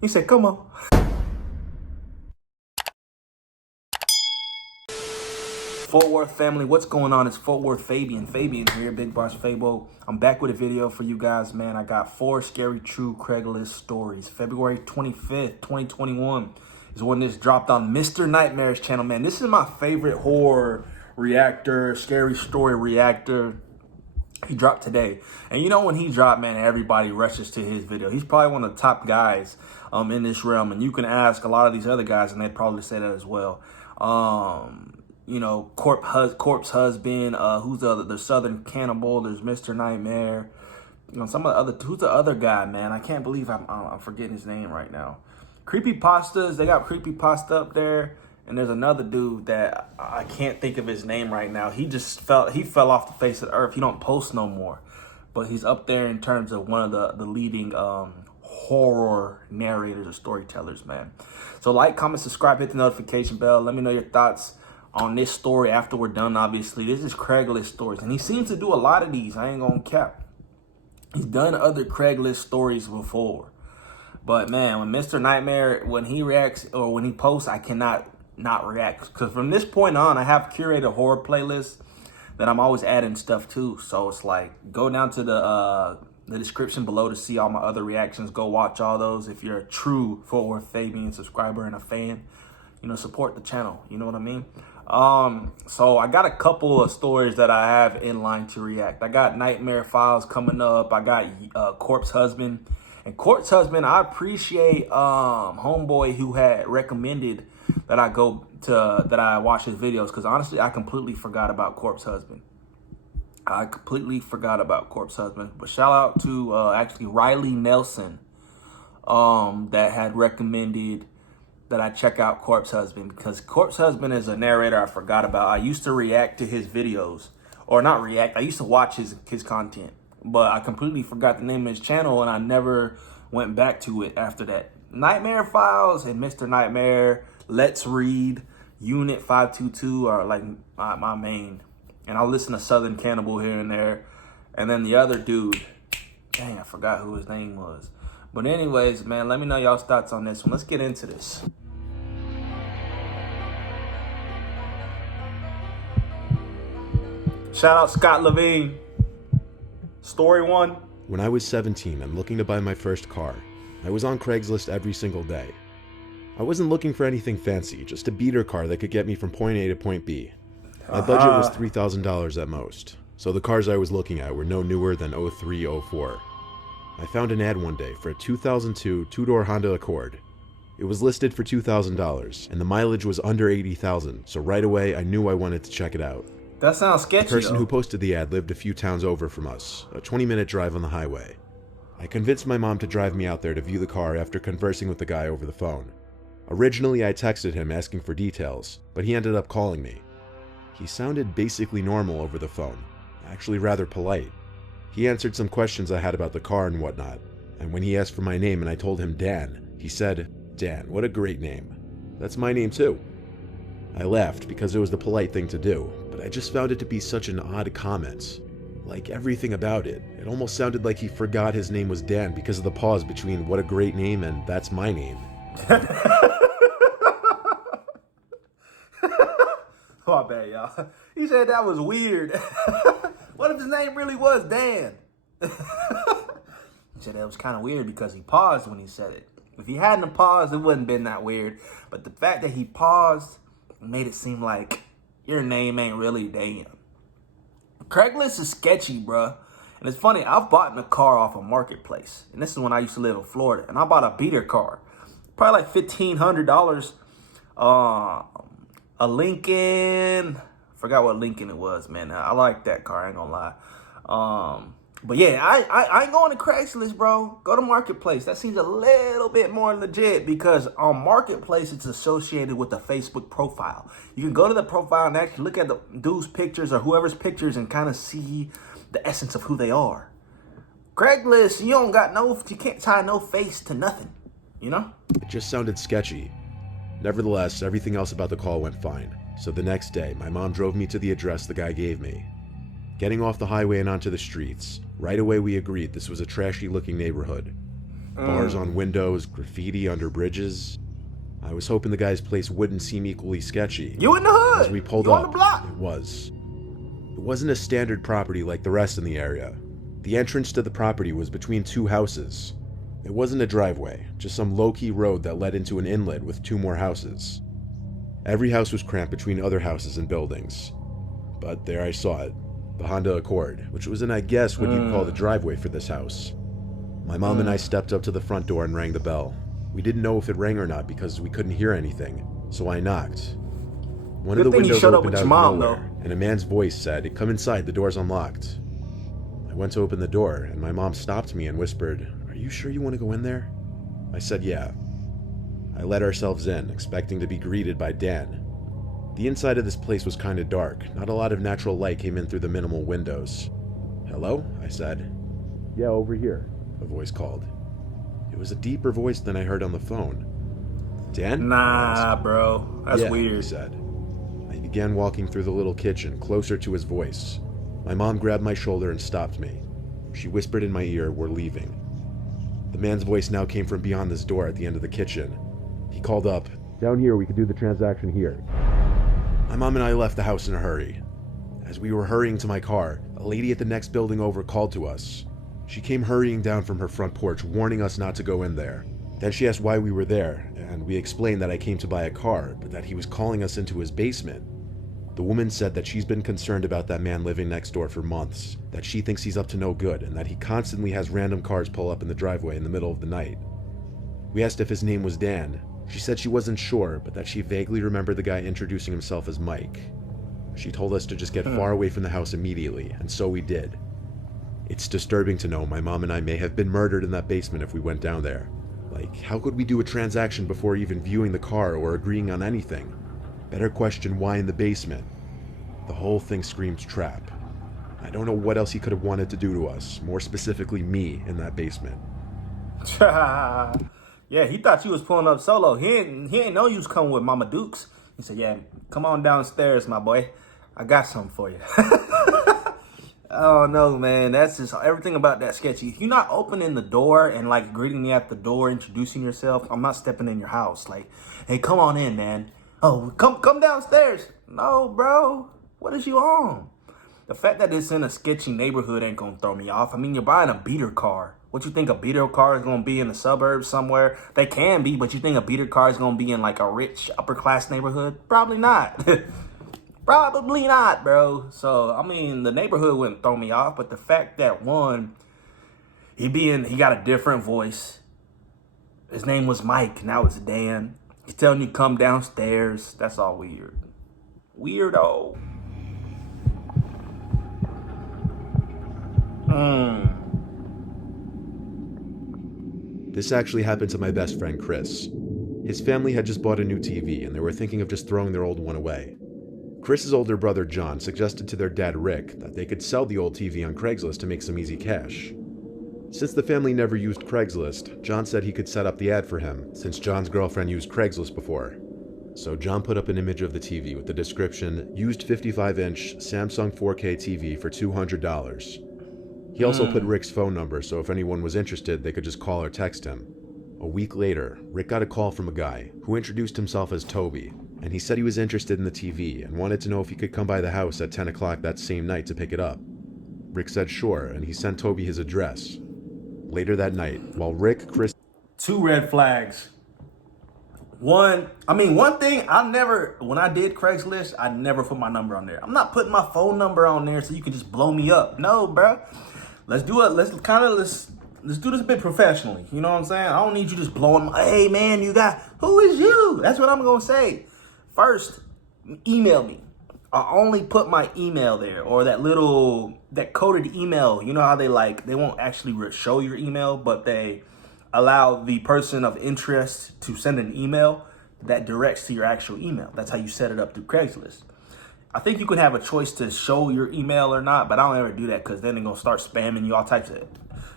He said, come on. Fort Worth family, what's going on? It's Fort Worth Fabian here, BigBossFabo. I'm back with a video for you guys, man. I got 4 scary true Craigslist stories. February 25th, 2021 is when this dropped on Mr. Nightmare's channel, man. This is my favorite horror reactor, scary story reactor. He dropped today. And you know when he dropped, man, everybody rushes to his video. He's probably one of the top guys in this realm. And you can ask a lot of these other guys and they'd probably say that as well. You know, Corpse Husband, who's the Southern Cannibal, there's Mr. Nightmare. You know, some of the other, who's the other guy, man? I can't believe I'm forgetting his name right now. Creepypastas, they got Creepypasta up there. And there's another dude that I can't think of his name right now. He fell off the face of the earth. He don't post no more. But he's up there in terms of one of the leading horror narrators or storytellers, man. So like, comment, subscribe, hit the notification bell. Let me know your thoughts on this story after we're done, obviously. This is Craigslist stories. And he seems to do a lot of these. I ain't gonna cap. He's done other Craigslist stories before. But man, when Mr. Nightmare, when he reacts or when he posts, I cannot not react. Because from this point on, I have curated horror playlists that I'm always adding stuff to. So it's like, go down to the description below to see all my other reactions. Go watch all those. If you're a true Fort Worth Fabian subscriber and a fan, you know, support the channel. You know what I mean? So I got a couple of stories that I have in line to react. I got Nightmare Files coming up. I got Corpse Husband. And Corpse Husband, I appreciate homeboy who had recommended that I watch his videos, because honestly I completely forgot about Corpse Husband. But shout out to actually Riley Nelson that had recommended that I check out Corpse Husband, because Corpse Husband is a narrator I forgot about. I used to react to his videos, or not react, I used to watch his content, but I completely forgot the name of his channel and I never went back to it after that. Nightmare Files and Mr. Nightmare, Let's Read, Unit 522 are like my main. And I'll listen to Southern Cannibal here and there. And then the other dude, dang, I forgot who his name was. But anyways, man, let me know y'all's thoughts on this one. Let's get into this. Shout out Scott Levine. Story 1. When I was 17 and looking to buy my first car, I was on Craigslist every single day. I wasn't looking for anything fancy, just a beater car that could get me from point A to point B. My budget was $3,000 at most, so the cars I was looking at were no newer than 03, 04. I found an ad one day for a 2002 two-door Honda Accord. It was listed for $2,000, and the mileage was under 80,000, so right away I knew I wanted to check it out. That sounds sketchy. The person who posted the ad lived a few towns over from us, a 20-minute drive on the highway. I convinced my mom to drive me out there to view the car after conversing with the guy over the phone. Originally I texted him asking for details, but he ended up calling me. He sounded basically normal over the phone, actually rather polite. He answered some questions I had about the car and whatnot, and when he asked for my name and I told him Dan, he said, "Dan, what a great name. That's my name too." I laughed because it was the polite thing to do, but I just found it to be such an odd comment. Like everything about it, it almost sounded like he forgot his name was Dan because of the pause between "what a great name" and "that's my name." Oh, I bet, y'all. He said that was weird. What if his name really was Dan? He said that was kind of weird because he paused when he said it. If he hadn't paused, it wouldn't have been that weird. But the fact that he paused made it seem like your name ain't really Dan. Craigslist is sketchy, bruh. And it's funny, I've bought a car off a marketplace. And this is when I used to live in Florida. And I bought a beater car. Probably like $1,500. A Lincoln. Forgot what Lincoln it was, man. I like that car, I ain't gonna lie. But yeah, I ain't going to Craigslist, bro. Go to Marketplace. That seems a little bit more legit because on Marketplace, it's associated with the Facebook profile. You can go to the profile and actually look at the dude's pictures or whoever's pictures and kind of see the essence of who they are. Craigslist, you can't tie no face to nothing, you know? It just sounded sketchy. Nevertheless, everything else about the call went fine. So the next day, my mom drove me to the address the guy gave me. Getting off the highway and onto the streets, right away we agreed this was a trashy looking neighborhood. Bars on windows, graffiti under bridges. I was hoping the guy's place wouldn't seem equally sketchy. You in the hood? As we pulled you up, on the block? it was. It wasn't a standard property like the rest in the area. The entrance to the property was between two houses. It wasn't a driveway, just some low-key road that led into an inlet with two more houses. Every house was cramped between other houses and buildings. But there I saw it, the Honda Accord, which was in, I guess, what you'd call the driveway for this house. My mom and I stepped up to the front door and rang the bell. We didn't know if it rang or not because we couldn't hear anything, so I knocked. One of the windows opened out of nowhere, and a man's voice said, "Come inside, the door's unlocked." I went to open the door, and my mom stopped me and whispered, "Are you sure you want to go in there?" I said yeah. I let ourselves in, expecting to be greeted by Dan. The inside of this place was kinda dark. Not a lot of natural light came in through the minimal windows. "Hello?" I said. "Yeah, over here," a voice called. It was a deeper voice than I heard on the phone. "Dan?" Nah, bro. That's weird. He said. I began walking through the little kitchen, closer to his voice. My mom grabbed my shoulder and stopped me. She whispered in my ear, "We're leaving." The man's voice now came from beyond this door at the end of the kitchen. He called up, "Down here, we could do the transaction here." My mom and I left the house in a hurry. As we were hurrying to my car, a lady at the next building over called to us. She came hurrying down from her front porch, warning us not to go in there. Then she asked why we were there, and we explained that I came to buy a car, but that he was calling us into his basement. The woman said that she's been concerned about that man living next door for months, that she thinks he's up to no good, and that he constantly has random cars pull up in the driveway in the middle of the night. We asked if his name was Dan. She said she wasn't sure, but that she vaguely remembered the guy introducing himself as Mike. She told us to just get far away from the house immediately, and so we did. It's disturbing to know my mom and I may have been murdered in that basement if we went down there. Like, how could we do a transaction before even viewing the car or agreeing on anything? Better question why in the basement. The whole thing screams trap. I don't know what else he could have wanted to do to us, more specifically me, in that basement. Yeah, he thought you was pulling up solo. He ain't know you was coming with Mama Dukes. He said, "Yeah, come on downstairs, my boy. I got something for you." Oh no, man, that's just everything about that sketchy. If you're not opening the door and like greeting me at the door, introducing yourself, I'm not stepping in your house. Like, "Hey, come on in, man. Oh, come downstairs." No, bro. What is you on? The fact that it's in a sketchy neighborhood ain't gonna throw me off. I mean, you're buying a beater car. What you think a beater car is gonna be in the suburbs somewhere? They can be, but you think a beater car is gonna be in like a rich upper class neighborhood? Probably not. Probably not, bro. So, I mean, the neighborhood wouldn't throw me off, but the fact that one, he got a different voice. His name was Mike, now it's Dan. He's telling you come downstairs. That's all weird. Weirdo. This actually happened to my best friend Chris. His family had just bought a new TV and they were thinking of just throwing their old one away. Chris's older brother John suggested to their dad Rick that they could sell the old TV on Craigslist to make some easy cash. Since the family never used Craigslist, John said he could set up the ad for him, since John's girlfriend used Craigslist before. So John put up an image of the TV with the description, "Used 55-inch Samsung 4K TV for $200. He also put Rick's phone number, so if anyone was interested, they could just call or text him. A week later, Rick got a call from a guy who introduced himself as Toby, and he said he was interested in the TV and wanted to know if he could come by the house at 10 o'clock that same night to pick it up. Rick said sure, and he sent Toby his address. Later that night, while Rick, Chris... Two red flags. One thing, when I did Craigslist, I never put my number on there. I'm not putting my phone number on there so you can just blow me up. No, bro. Let's do it. Let's do this a bit professionally. You know what I'm saying? I don't need you just blowing hey man, who is you? That's what I'm going to say. First, email me. I only put my email there, or that coded email. You know how they won't actually show your email, but they allow the person of interest to send an email that directs to your actual email. That's how you set it up through Craigslist. I think you could have a choice to show your email or not, but I don't ever do that because then they're going to start spamming you, all types of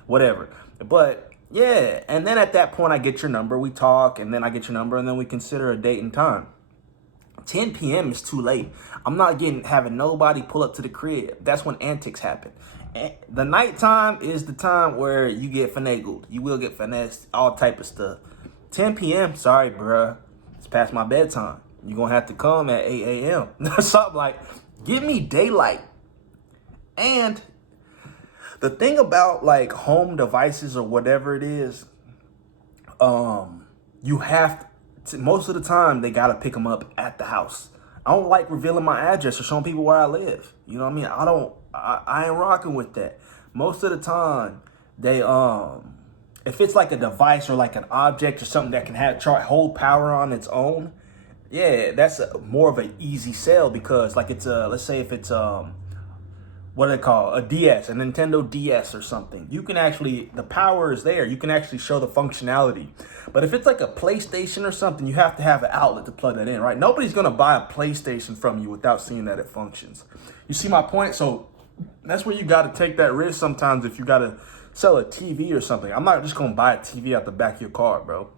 whatever. But yeah, and then at that point, I get your number, we talk, and then I get your number, and then we consider a date and time. 10 p.m. is too late. I'm not having nobody pull up to the crib. That's when antics happen. The nighttime is the time where you get finagled. You will get finessed, all type of stuff. 10 p.m., sorry, bruh. It's past my bedtime. You're going to have to come at 8 a.m. Something like, give me daylight. And the thing about like home devices or whatever it is, you have to, most of the time they got to pick them up at the house. I don't like revealing my address or showing people where I live. You know what I mean? I ain't rocking with that. Most of the time, they if it's like a device or like an object or something that can hold power on its own, yeah, that's more of an easy sell because like it's let's say if it's what do they call a DS, a Nintendo DS or something. You can actually, the power is there. You can actually show the functionality. But if it's like a PlayStation or something, you have to have an outlet to plug that in, right? Nobody's gonna buy a PlayStation from you without seeing that it functions. You see my point? So that's where you got to take that risk sometimes if you got to sell a TV or something. I'm not just going to buy a TV out the back of your car, bro.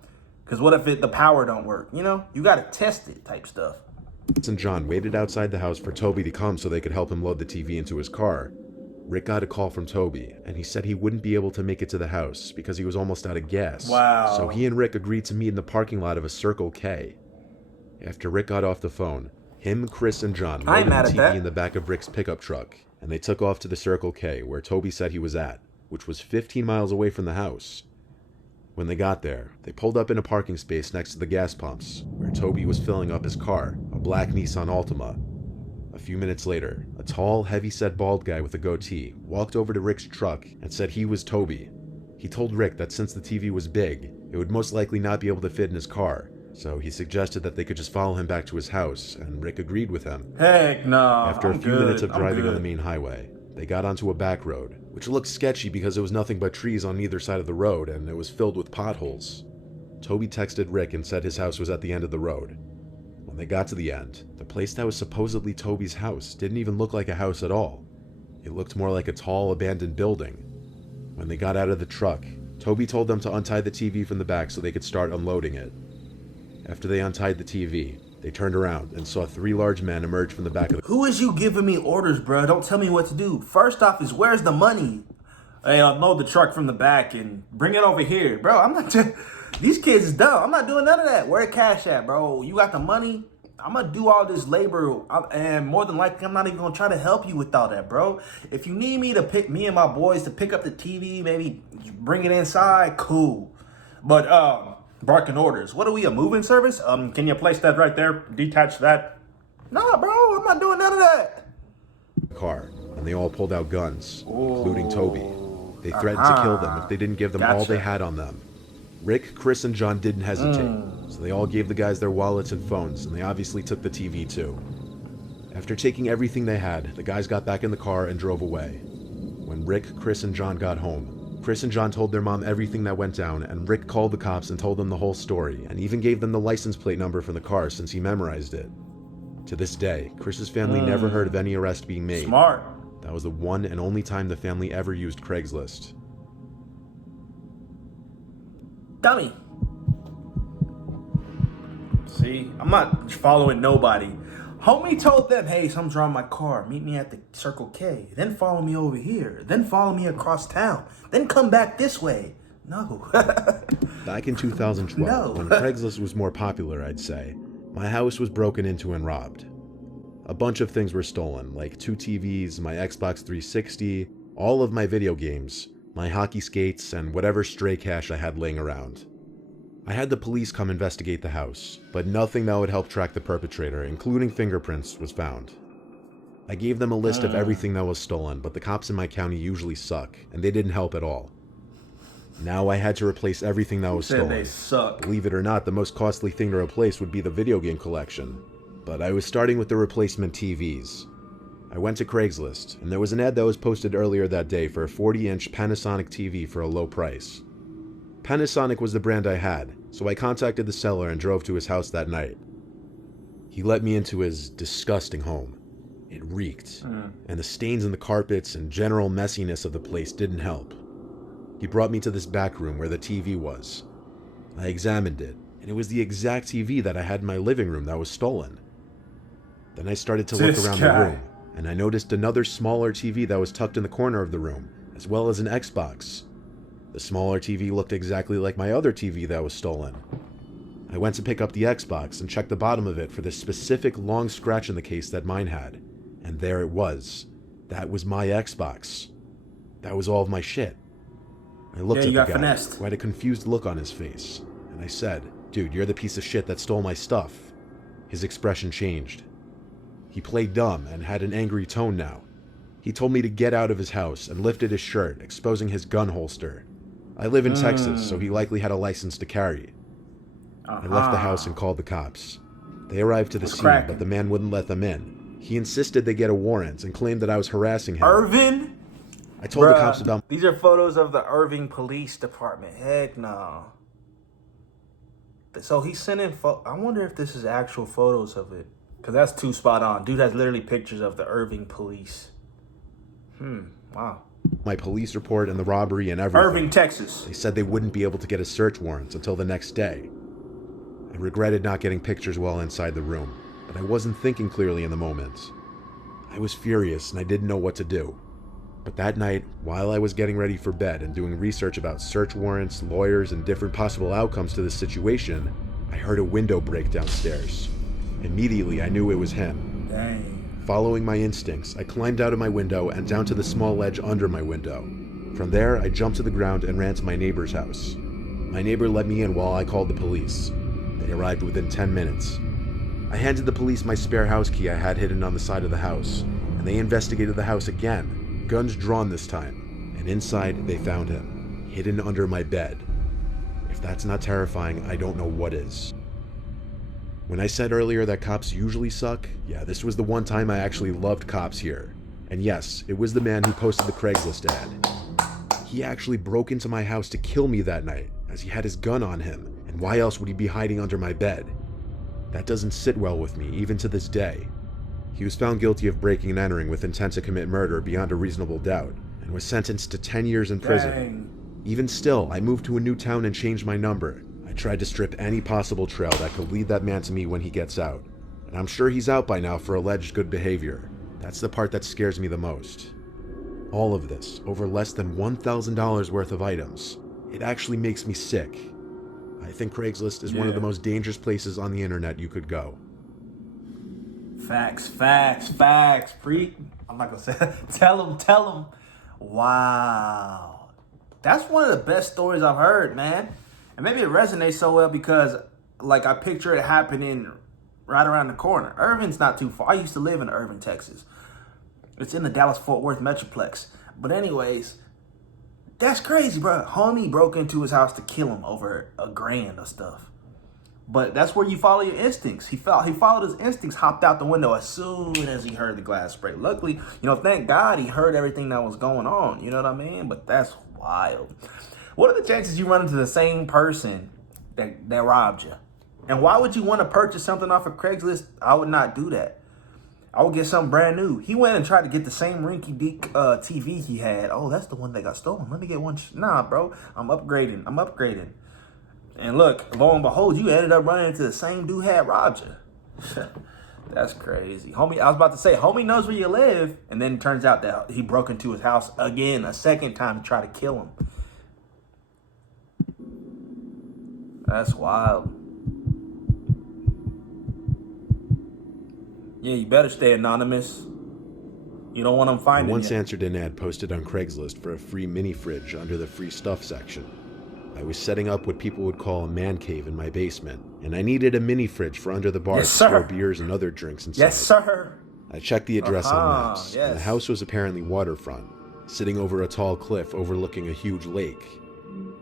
Because what if the power don't work? You know, you got to test it type stuff. Chris and John waited outside the house for Toby to come so they could help him load the TV into his car. Rick got a call from Toby, and he said he wouldn't be able to make it to the house because he was almost out of gas. Wow. So he and Rick agreed to meet in the parking lot of a Circle K. After Rick got off the phone, him, Chris, and John loaded the TV in the back of Rick's pickup truck, and they took off to the Circle K where Toby said he was at, which was 15 miles away from the house. When they got there, they pulled up in a parking space next to the gas pumps, where Toby was filling up his car, a black Nissan Altima. A few minutes later, a tall, heavy-set bald guy with a goatee walked over to Rick's truck and said he was Toby. He told Rick that since the TV was big, it would most likely not be able to fit in his car, so he suggested that they could just follow him back to his house, and Rick agreed with him. Heck no. After a few minutes of driving on the main highway, they got onto a back road, which looked sketchy because it was nothing but trees on either side of the road and it was filled with potholes. Toby texted Rick and said his house was at the end of the road. When they got to the end, the place that was supposedly Toby's house didn't even look like a house at all. It looked more like a tall, abandoned building. When they got out of the truck, Toby told them to untie the TV from the back so they could start unloading it. After they untied the TV, they turned around and saw 3 large men emerge from the back of the... Who is you giving me orders, bro? Don't tell me what to do. First off is, where's the money? Hey, unload the truck from the back and bring it over here. Bro, I'm not... These kids is dumb. I'm not doing none of that. Where the cash at, bro? You got the money? I'm going to do all this labor, and more than likely, I'm not even going to try to help you with all that, bro. If you need me to pick me and my boys to pick up the TV, maybe bring it inside, cool. But, barking orders. What are we, a moving service? Can you place that right there? Detach that? Nah, bro, I'm not doing none of that. car, and they all pulled out guns, including Toby. They threatened to kill them if they didn't give them all they had on them. Rick, Chris, and John didn't hesitate, so they all gave the guys their wallets and phones, and they obviously took the TV too. After taking everything they had, the guys got back in the car and drove away. When Rick, Chris, and John got home, Chris and John told their mom everything that went down, and Rick called the cops and told them the whole story, and even gave them the license plate number for the car since he memorized it. To this day, Chris's family never heard of any arrest being made. Smart. That was the one and only time the family ever used Craigslist. Dummy. See, I'm not following nobody. Homie told them, hey, someone's driving my car. Meet me at the Circle K. Then follow me over here. Then follow me across town. Then come back this way. No. Back in 2012, when Craigslist was more popular, I'd say, my house was broken into and robbed. A bunch of things were stolen, like 2 TVs, my Xbox 360, all of my video games, my hockey skates, and whatever stray cash I had laying around. I had the police come investigate the house, but nothing that would help track the perpetrator, including fingerprints, was found. I gave them a list of everything that was stolen, but the cops in my county usually suck, and they didn't help at all. Now I had to replace everything that was stolen. They suck. Believe it or not, the most costly thing to replace would be the video game collection. But I was starting with the replacement TVs. I went to Craigslist, and there was an ad that was posted earlier that day for a 40-inch Panasonic TV for a low price. Panasonic was the brand I had, so I contacted the seller and drove to his house that night. He let me into his disgusting home. It reeked, and the stains in the carpets and general messiness of the place didn't help. He brought me to this back room where the TV was. I examined it, and it was the exact TV that I had in my living room that was stolen. Then I started to look around the room, and I noticed another smaller TV that was tucked in the corner of the room, as well as an Xbox. The smaller TV looked exactly like my other TV that was stolen. I went to pick up the Xbox and checked the bottom of it for the specific long scratch in the case that mine had, and there it was. That was my Xbox. That was all of my shit. I looked at the guy, who had a confused look on his face, and I said, "Dude, you're the piece of shit that stole my stuff." His expression changed. He played dumb and had an angry tone now. He told me to get out of his house and lifted his shirt, exposing his gun holster. I live in Texas, so he likely had a license to carry. I left the house and called the cops. They arrived to the scene, but the man wouldn't let them in. He insisted they get a warrant and claimed that I was harassing him. Irvin? I told the cops about... These are photos of the Irving Police Department. Heck no. So he's sending... I wonder if this is actual photos of it. Because that's too spot on. Dude has literally pictures of the Irving Police. Wow. My police report and the robbery and everything. Irving, Texas. They said they wouldn't be able to get a search warrant until the next day. I regretted not getting pictures while inside the room, but I wasn't thinking clearly in the moment. I was furious and I didn't know what to do. But that night, while I was getting ready for bed and doing research about search warrants, lawyers, and different possible outcomes to this situation, I heard a window break downstairs. Immediately, I knew it was him. Dang. Following my instincts, I climbed out of my window and down to the small ledge under my window. From there, I jumped to the ground and ran to my neighbor's house. My neighbor let me in while I called the police. They arrived within 10 minutes. I handed the police my spare house key I had hidden on the side of the house, and they investigated the house again. Guns drawn this time, and inside they found him, hidden under my bed. If that's not terrifying, I don't know what is. When I said earlier that cops usually suck, yeah, this was the one time I actually loved cops here. And yes, it was the man who posted the Craigslist ad. He actually broke into my house to kill me that night, as he had his gun on him, and why else would he be hiding under my bed? That doesn't sit well with me, even to this day. He was found guilty of breaking and entering with intent to commit murder beyond a reasonable doubt, and was sentenced to 10 years in prison. Dang. Even still, I moved to a new town and changed my number. I tried to strip any possible trail that could lead that man to me when he gets out. And I'm sure he's out by now for alleged good behavior. That's the part that scares me the most. All of this, over less than $1,000 worth of items. It actually makes me sick. I think Craigslist is one of the most dangerous places on the internet you could go. Facts. Freak. I'm not gonna say tell him. Wow. That's one of the best stories I've heard, man. And maybe it resonates so well because, like, I picture it happening right around the corner. Irvin's not too far. I used to live in Irvin, Texas. It's in the Dallas-Fort Worth Metroplex. But anyways, that's crazy, bro. Homie broke into his house to kill him over $1,000 of stuff. But that's where you follow your instincts. He followed his instincts, hopped out the window as soon as he heard the glass break. Luckily, thank God he heard everything that was going on. You know what I mean? But that's wild. What are the chances you run into the same person that robbed you? And why would you want to purchase something off of Craigslist? I would not do that. I would get something brand new. He went and tried to get the same rinky-dink TV he had. Oh, that's the one that got stolen. Let me get one. Nah, bro. I'm upgrading. And look, lo and behold, you ended up running into the same dude had robbed you. That's crazy. Homie, I was about to say, homie knows where you live. And then it turns out that he broke into his house again, a second time to try to kill him. That's wild. Yeah, you better stay anonymous. You don't want them finding you. I once answered an ad posted on Craigslist for a free mini fridge under the free stuff section. I was setting up what people would call a man cave in my basement, and I needed a mini fridge for under the bar to store beers and other drinks inside. Yes, sir. I checked the address on maps, and the house was apparently waterfront, sitting over a tall cliff overlooking a huge lake.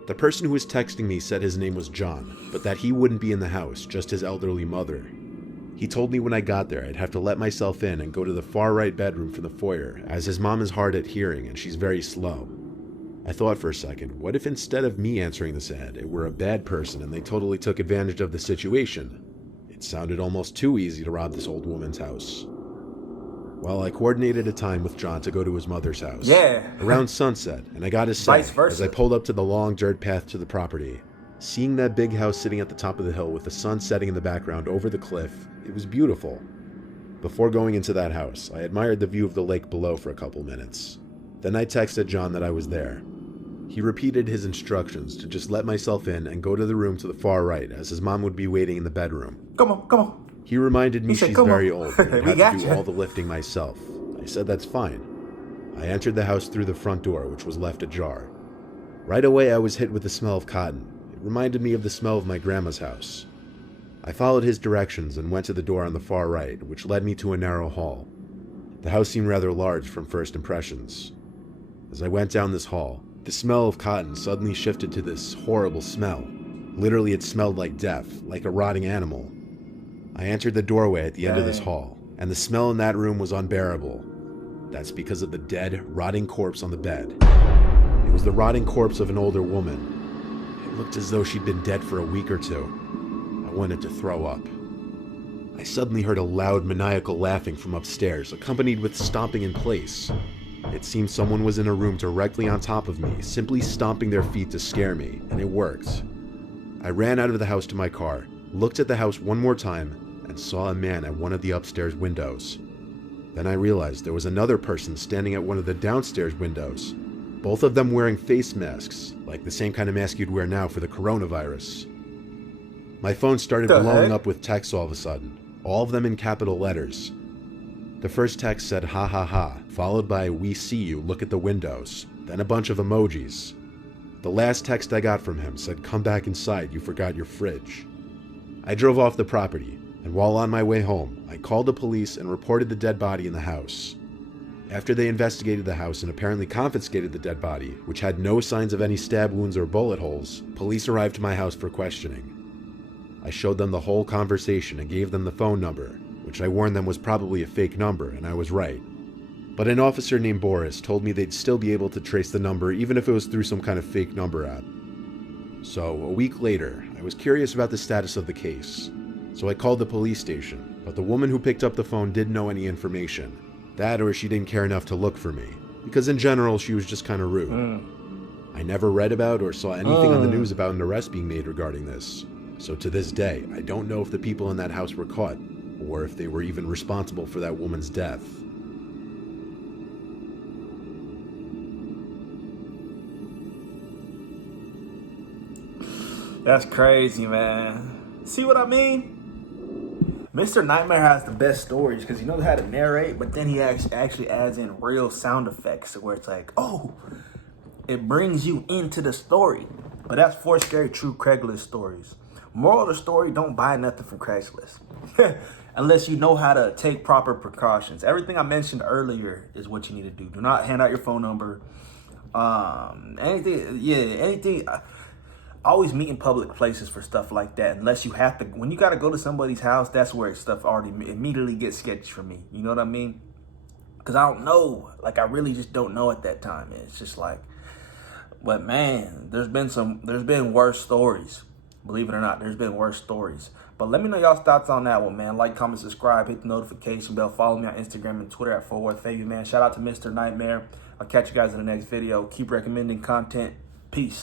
The person who was texting me said his name was John, but that he wouldn't be in the house, just his elderly mother. He told me when I got there I'd have to let myself in and go to the far right bedroom for the foyer, as his mom is hard at hearing and she's very slow. I thought for a second, what if instead of me answering this ad, it were a bad person and they totally took advantage of the situation? It sounded almost too easy to rob this old woman's house. Well, I coordinated a time with John to go to his mother's house. Around sunset, and I got his say as I pulled up to the long dirt path to the property. Seeing that big house sitting at the top of the hill with the sun setting in the background over the cliff, it was beautiful. Before going into that house, I admired the view of the lake below for a couple minutes. Then I texted John that I was there. He repeated his instructions to just let myself in and go to the room to the far right, as his mom would be waiting in the bedroom. Come on. He reminded me she's very old and We had got to do you. all the lifting myself. I said that's fine. I entered the house through the front door, which was left ajar. Right away, I was hit with the smell of cotton. It reminded me of the smell of my grandma's house. I followed his directions and went to the door on the far right, which led me to a narrow hall. The house seemed rather large from first impressions. As I went down this hall, the smell of cotton suddenly shifted to this horrible smell. Literally, it smelled like death, like a rotting animal. I entered the doorway at the end of this hall, and the smell in that room was unbearable. That's because of the dead, rotting corpse on the bed. It was the rotting corpse of an older woman. It looked as though she'd been dead for a week or two. I wanted to throw up. I suddenly heard a loud, maniacal laughing from upstairs, accompanied with stomping in place. It seemed someone was in a room directly on top of me, simply stomping their feet to scare me, and it worked. I ran out of the house to my car, looked at the house one more time, and saw a man at one of the upstairs windows. Then I realized there was another person standing at one of the downstairs windows, both of them wearing face masks, like the same kind of mask you'd wear now for the coronavirus. My phone started blowing up with texts all of a sudden, all of them in capital letters. The first text said ha ha ha, followed by we see you, look at the windows, then a bunch of emojis. The last text I got from him said come back inside, you forgot your fridge. I drove off the property, and while on my way home, I called the police and reported the dead body in the house. After they investigated the house and apparently confiscated the dead body, which had no signs of any stab wounds or bullet holes, police arrived to my house for questioning. I showed them the whole conversation and gave them the phone number, which I warned them was probably a fake number, and I was right. But an officer named Boris told me they'd still be able to trace the number even if it was through some kind of fake number app. So, a week later, I was curious about the status of the case. So I called the police station, but the woman who picked up the phone didn't know any information. That or she didn't care enough to look for me, because in general she was just kind of rude. I never read about or saw anything on the news about an arrest being made regarding this. So to this day, I don't know if the people in that house were caught, or if they were even responsible for that woman's death. That's crazy, man. See what I mean? Mr. Nightmare has the best stories because he knows how to narrate, but then he actually adds in real sound effects where it's like, oh, it brings you into the story. But that's 4 Scary True Craigslist Stories. Moral of the story, don't buy nothing from Craigslist. Unless you know how to take proper precautions. Everything I mentioned earlier is what you need to do. Do not hand out your phone number. Anything. Always meet in public places for stuff like that. Unless you have to, when you got to go to somebody's house, that's where stuff already immediately gets sketchy for me. You know what I mean? Because I don't know. Like, I really just don't know at that time. It's just like, but man, there's been worse stories. Believe it or not, there's been worse stories. But let me know y'all's thoughts on that one, man. Like, comment, subscribe, hit the notification bell. Follow me on Instagram and Twitter at @ForwardFabo, man. Shout out to Mr. Nightmare. I'll catch you guys in the next video. Keep recommending content. Peace.